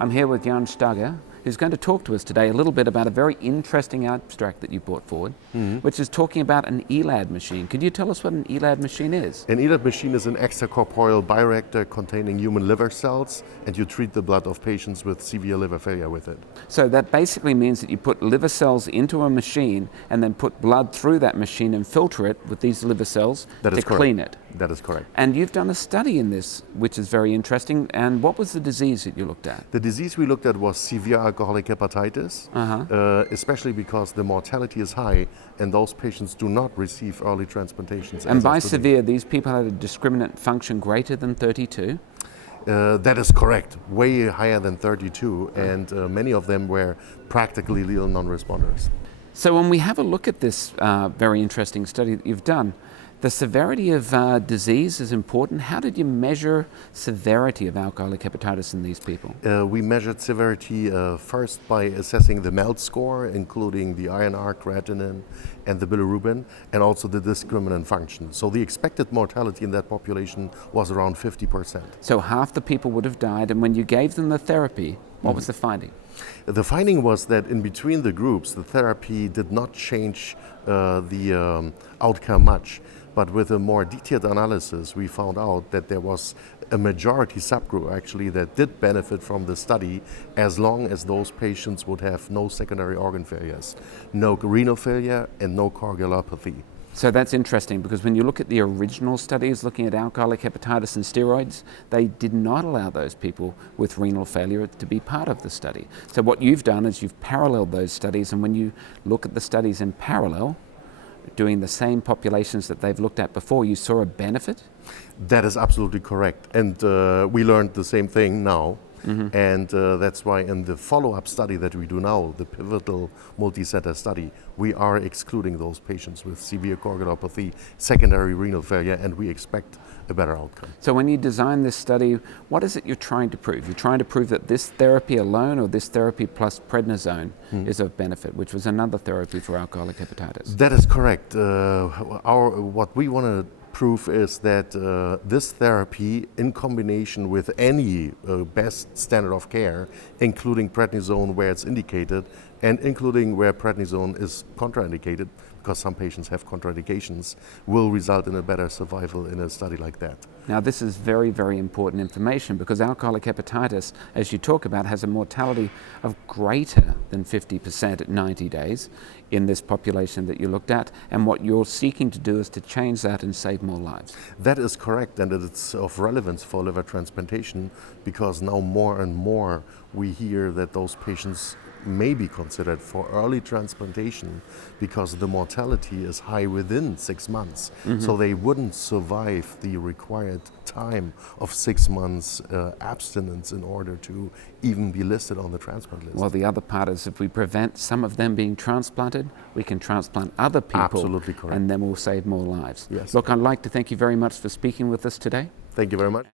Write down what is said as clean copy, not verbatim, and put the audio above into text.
I'm here with Jan Stange, who's going to talk to us today a little bit about a very interesting abstract that you brought forward, which is talking about an ELAD machine. Could you tell us what an ELAD machine is? An ELAD machine is an extracorporeal bioreactor containing human liver cells, and you treat the blood of patients with severe liver failure with it. So that basically means that you put liver cells into a machine and then put blood through that machine and filter it with these liver cells to clean it. That is correct. And you've done a study in this, which is very interesting. And what was the disease that you looked at? The disease we looked at was severe alcoholic hepatitis, especially because the mortality is high and those patients do not receive early transplantations. And by severe, these people had a discriminant function greater than 32? That is correct, way higher than 32, and many of them were practically renal non-responders. So when we have a look at this very interesting study that you've done, the severity of disease is important. How did you measure severity of alcoholic hepatitis in these people? We measured severity first by assessing the MELD score, including the INR, creatinine, and the bilirubin, and also the discriminant function. So the expected mortality in that population was around 50%. So half the people would have died, and when you gave them the therapy, what was the finding? The finding was that in between the groups, the therapy did not change the outcome much. But with a more detailed analysis, we found out that there was a majority subgroup actually that did benefit from the study, as long as those patients would have no secondary organ failures, no renal failure, and no coagulopathy. So that's interesting, because when you look at the original studies looking at alcoholic hepatitis and steroids, they did not allow those people with renal failure to be part of the study. So what you've done is you've paralleled those studies, and when you look at the studies in parallel, doing the same populations that they've looked at before, you saw a benefit? That is absolutely correct. And we learned the same thing now. And that's why in the follow-up study that we do now, the pivotal multi-center study, we are excluding those patients with severe coagulopathy, secondary renal failure, and we expect a better outcome. So when you design this study, what is it you're trying to prove? You're trying to prove that this therapy alone or this therapy plus prednisone is of benefit, which was another therapy for alcoholic hepatitis? That is correct. What we want to proof is that this therapy, in combination with any best standard of care, including prednisone where it's indicated, and including where prednisone is contraindicated, because some patients have contraindications, will result in a better survival in a study like that. Now this is very, very important information, because alcoholic hepatitis, as you talk about, has a mortality of greater than 50% at 90 days in this population that you looked at, and what you're seeking to do is to change that and save more lives. That is correct, and it's of relevance for liver transplantation, because now more and more we hear that those patients may be considered for early transplantation because the mortality is high within 6 months. So they wouldn't survive the required time of 6 months abstinence in order to even be listed on the transplant list. Well, the other part is if we prevent some of them being transplanted, we can transplant other people. Absolutely correct. And then we'll save more lives. Yes. Look, I'd like to thank you very much for speaking with us today. Thank you very much.